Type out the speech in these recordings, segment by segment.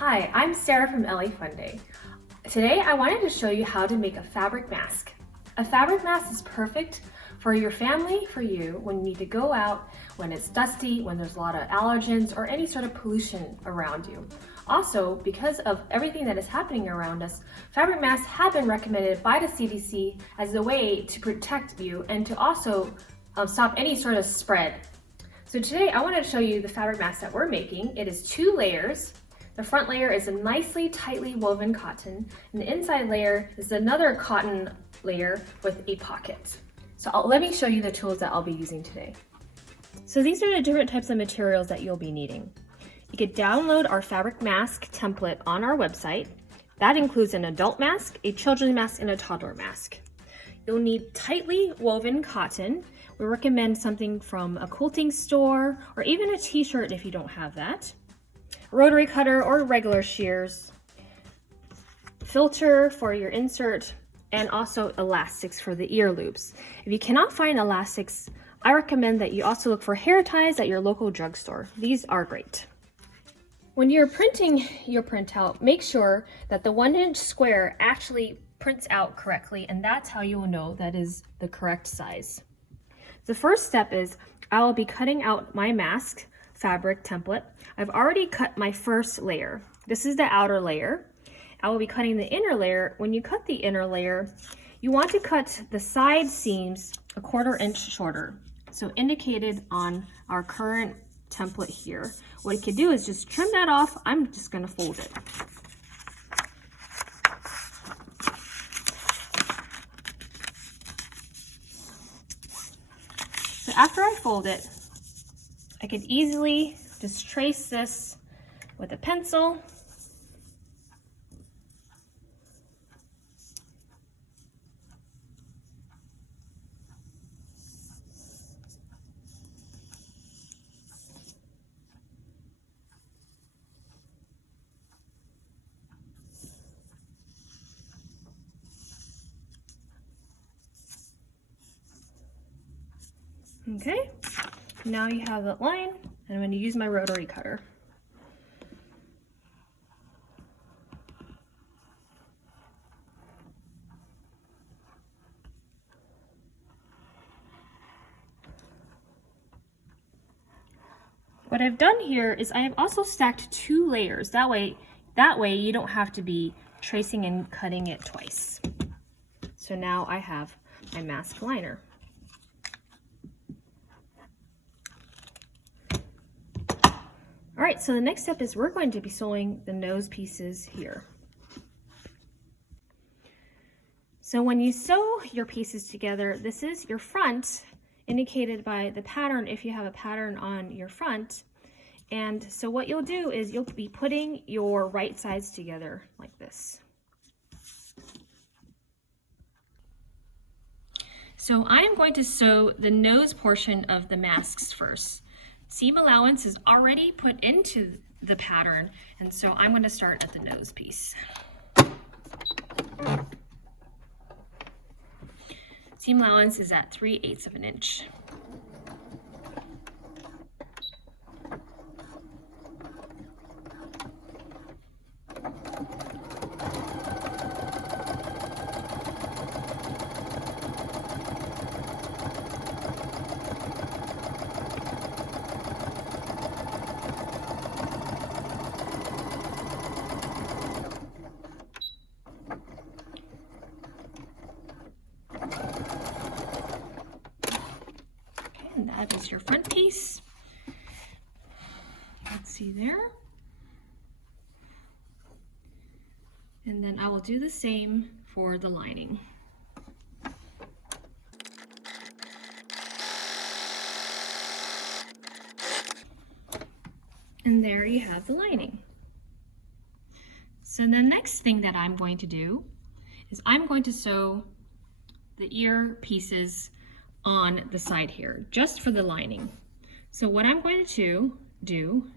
Hi, I'm Sarah from LA Fun Day. Today I wanted to show you how to make a fabric mask. A fabric mask is perfect for your family, for you, when you need to go out, when it's dusty, when there's a lot of allergens or any sort of pollution around you. Also, because of everything that is happening around us, fabric masks have been recommended by the CDC as a way to protect you and to also stop any sort of spread. So today I want to show you the fabric mask that we're making. It is 2 layers. The front layer is a nicely tightly woven cotton, and the inside layer is another cotton layer with a pocket. So let me show you the tools that I'll be using today. So these are the different types of materials that you'll be needing. You could download our fabric mask template on our website. That includes an adult mask, a children's mask, and a toddler mask. You'll need tightly woven cotton. We recommend something from a quilting store or even a t-shirt if you don't have that. Rotary cutter or regular shears, filter for your insert, and also elastics for the ear loops. If you cannot find elastics, I recommend that you also look for hair ties at your local drugstore. These are great. When you're printing your printout, make sure that the 1-inch square actually prints out correctly, and that's how you will know that is the correct size. The first step is I will be cutting out my mask fabric template. I've already cut my first layer. This is the outer layer. I will be cutting the inner layer. When you cut the inner layer, you want to cut the side seams a 1/4 inch shorter. So indicated on our current template here. What you can do is just trim that off. I'm just gonna fold it. So after I fold it, I could easily just trace this with a pencil. Okay, now you have that line, and I'm going to use my rotary cutter. What I've done here is I have also stacked 2 layers. That way you don't have to be tracing and cutting it twice. So now I have my mask liner. All right, so the next step is we're going to be sewing the nose pieces here. So when you sew your pieces together, this is your front, indicated by the pattern if you have a pattern on your front. And so what you'll do is you'll be putting your right sides together like this. So I am going to sew the nose portion of the masks first. Seam allowance is already put into the pattern, and so I'm going to start at the nose piece. Seam allowance is at 3/8 of an inch. And that is your front piece. Let's see there. And then I will do the same for the lining. And there you have the lining. So the next thing that I'm going to do is I'm going to sew the ear pieces on the side here, just for the lining. So what I'm going to do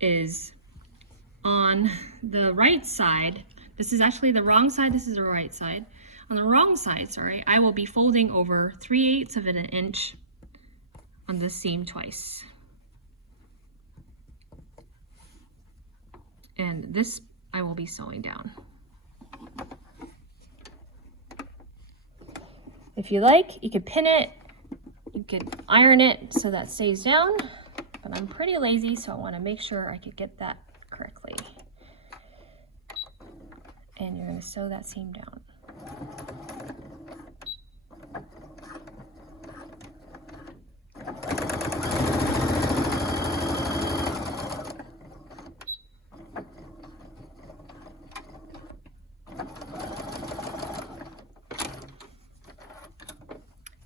is on the right side, this is actually the wrong side, this is the right side. On the wrong side, sorry, I will be folding over 3/8 of an inch on the seam twice. And this I will be sewing down. If you like, you could pin it, you could iron it so that stays down, but I'm pretty lazy, so I want to make sure I could get that correctly. And you're going to sew that seam down.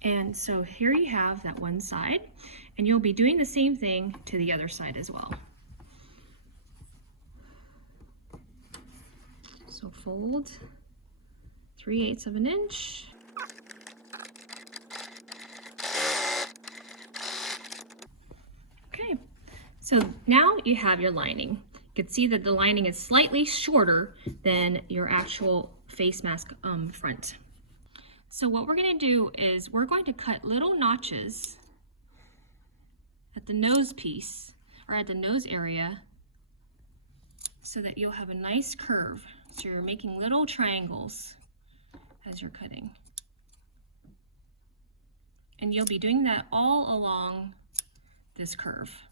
And so here you have that one side, and you'll be doing the same thing to the other side as well. So fold 3/8 of an inch. Okay, so now you have your lining. You can see that the lining is slightly shorter than your actual face mask front. So what we're going to do is we're going to cut little notches at the nose piece, or at the nose area, so that you'll have a nice curve. So you're making little triangles as you're cutting. And you'll be doing that all along this curve.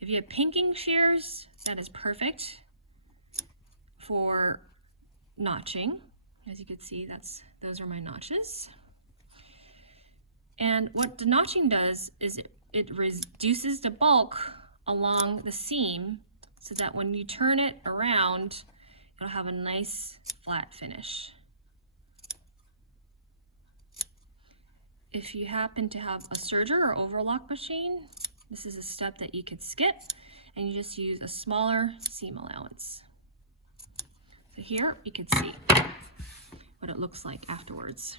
If you have pinking shears, that is perfect for notching. As you can see, those are my notches. And what the notching does is it reduces the bulk along the seam so that when you turn it around, it'll have a nice flat finish. If you happen to have a serger or overlock machine, this is a step that you could skip, and you just use a smaller seam allowance. So here you can see what it looks like afterwards.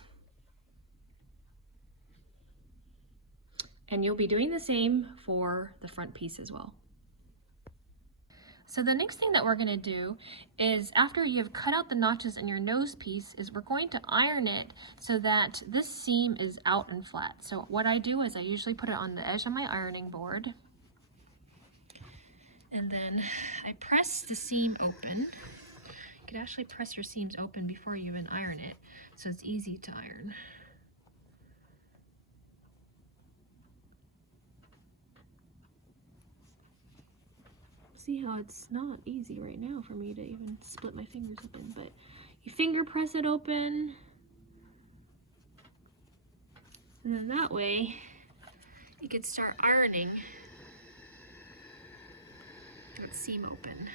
And you'll be doing the same for the front piece as well. So the next thing that we're going to do is, after you've cut out the notches in your nose piece, is we're going to iron it so that this seam is out and flat. So what I do is I usually put it on the edge of my ironing board, and then I press the seam open. You could actually press your seams open before you even iron it, so it's easy to iron. See how it's not easy right now for me to even split my fingers open, but you finger press it open, and then that way you could start ironing that seam open.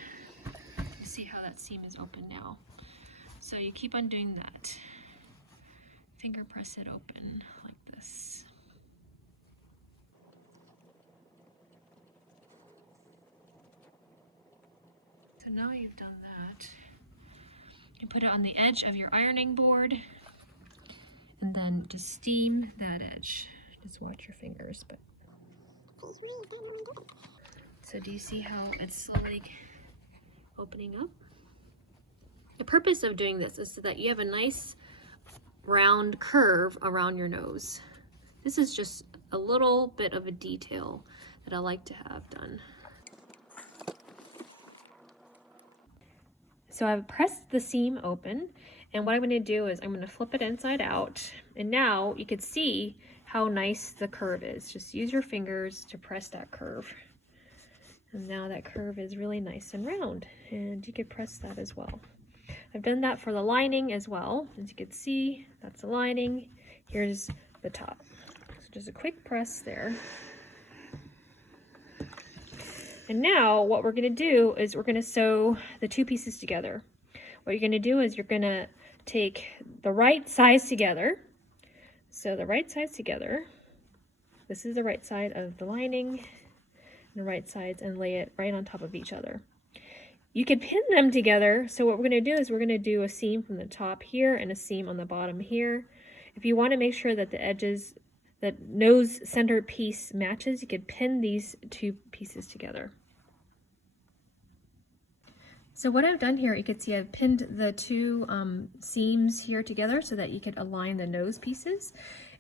You see how that seam is open now. So you keep on doing that. Finger press it open like this. So now you've done that, you put it on the edge of your ironing board, and then just steam that edge. Just watch your fingers, but. So do you see how it's slowly opening up? The purpose of doing this is so that you have a nice round curve around your nose. This is just a little bit of a detail that I like to have done. So I've pressed the seam open, and what I'm going to do is I'm going to flip it inside out, and now you can see how nice the curve is. Just use your fingers to press that curve. And now that curve is really nice and round, and you could press that as well. I've done that for the lining as well. As you can see, that's the lining. Here's the top. So just a quick press there. And now what we're going to do is we're going to sew the two pieces together. What you're going to do is you're going to take the right sides together. So the right sides together. This is the right side of the lining, and the right sides, and lay it right on top of each other. You could pin them together. So what we're going to do is we're going to do a seam from the top here and a seam on the bottom here. If you want to make sure that the edges, that nose center piece matches, you could pin these two pieces together. So what I've done here, you can see I've pinned the two seams here together so that you could align the nose pieces.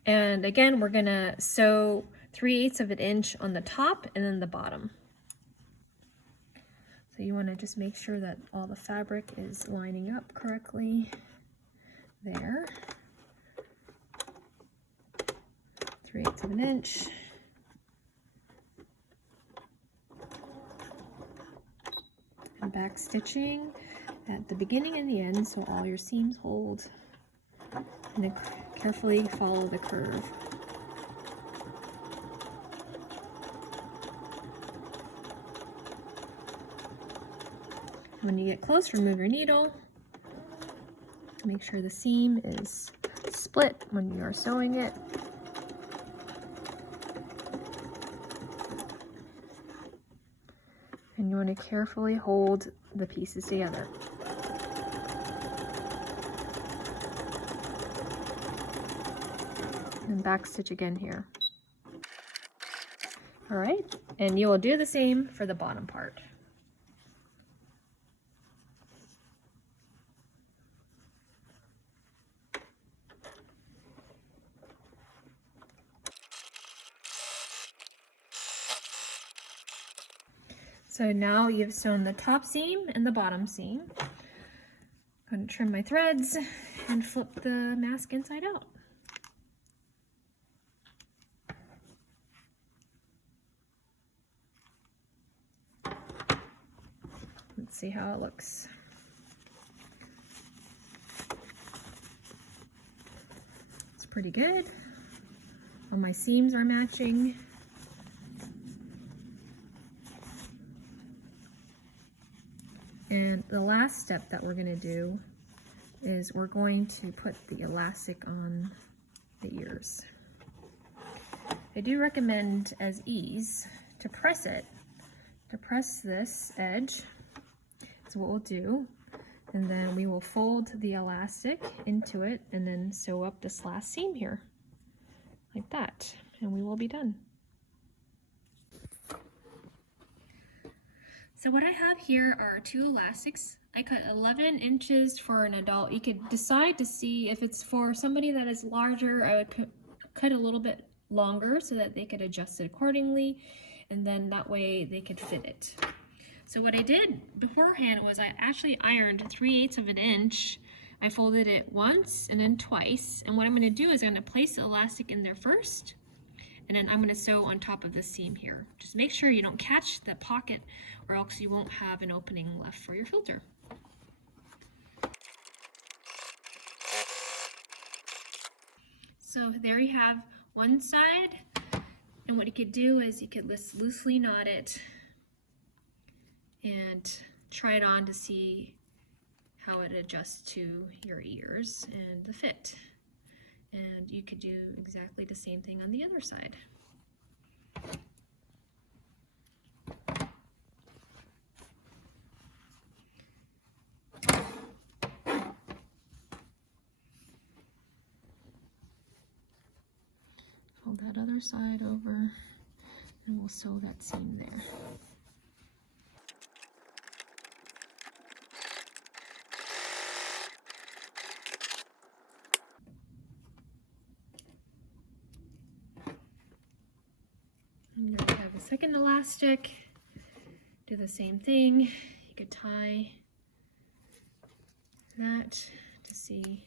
And again, we're gonna sew 3/8 of an inch on the top and then the bottom. So you want to just make sure that all the fabric is lining up correctly there. 3/8 of an inch. And back stitching at the beginning and the end so all your seams hold. And then carefully follow the curve. When you get close, remove your needle. Make sure the seam is split when you are sewing it. And you want to carefully hold the pieces together. And back stitch again here. All right, and you will do the same for the bottom part. So now you've sewn the top seam and the bottom seam. I'm going to trim my threads and flip the mask inside out. Let's see how it looks. It's pretty good. All my seams are matching. And the last step that we're going to do is we're going to put the elastic on the ears. I do recommend as ease to press it, to press this edge. That's what we'll do. And then we will fold the elastic into it and then sew up this last seam here, like that. And we will be done. So what I have here are 2 elastics. I cut 11 inches for an adult. You could decide to see if it's for somebody that is larger. I would cut a little bit longer so that they could adjust it accordingly, and then that way they could fit it. So what I did beforehand was I actually ironed 3/8 of an inch. I folded it once and then twice, and what I'm going to do is I'm going to place the elastic in there first, and then I'm going to sew on top of the seam here. Just make sure you don't catch the pocket or else you won't have an opening left for your filter. So there you have one side, and what you could do is you could loosely knot it and try it on to see how it adjusts to your ears and the fit. And you could do exactly the same thing on the other side. Fold that other side over and we'll sew that seam there. And then you have a second elastic. Do the same thing. You could tie that to see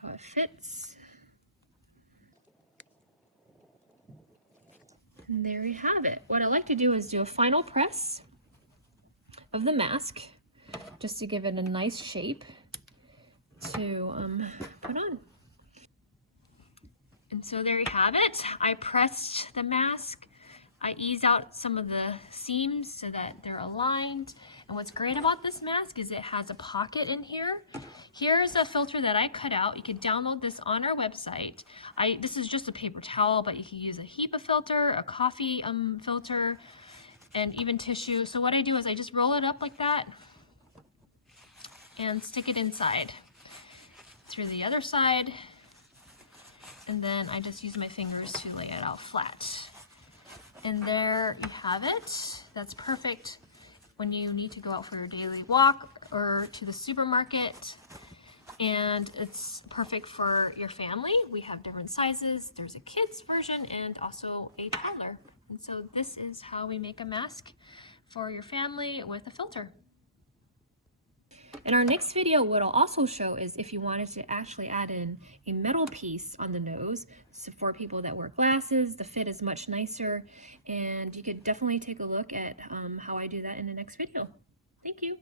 how it fits. And there you have it. What I like to do is do a final press of the mask just to give it a nice shape to put on. And so there you have it. I pressed the mask. I eased out some of the seams so that they're aligned. And what's great about this mask is it has a pocket in here. Here's a filter that I cut out. You can download this on our website. This is just a paper towel, but you can use a HEPA filter, a coffee filter, and even tissue. So what I do is I just roll it up like that and stick it inside through the other side. And then I just use my fingers to lay it out flat. And there you have it. That's perfect when you need to go out for your daily walk or to the supermarket. And it's perfect for your family. We have different sizes. There's a kid's version and also a toddler. And so this is how we make a mask for your family with a filter. In our next video, what I'll also show is if you wanted to actually add in a metal piece on the nose. So for people that wear glasses, the fit is much nicer, and you could definitely take a look at how I do that in the next video. Thank you.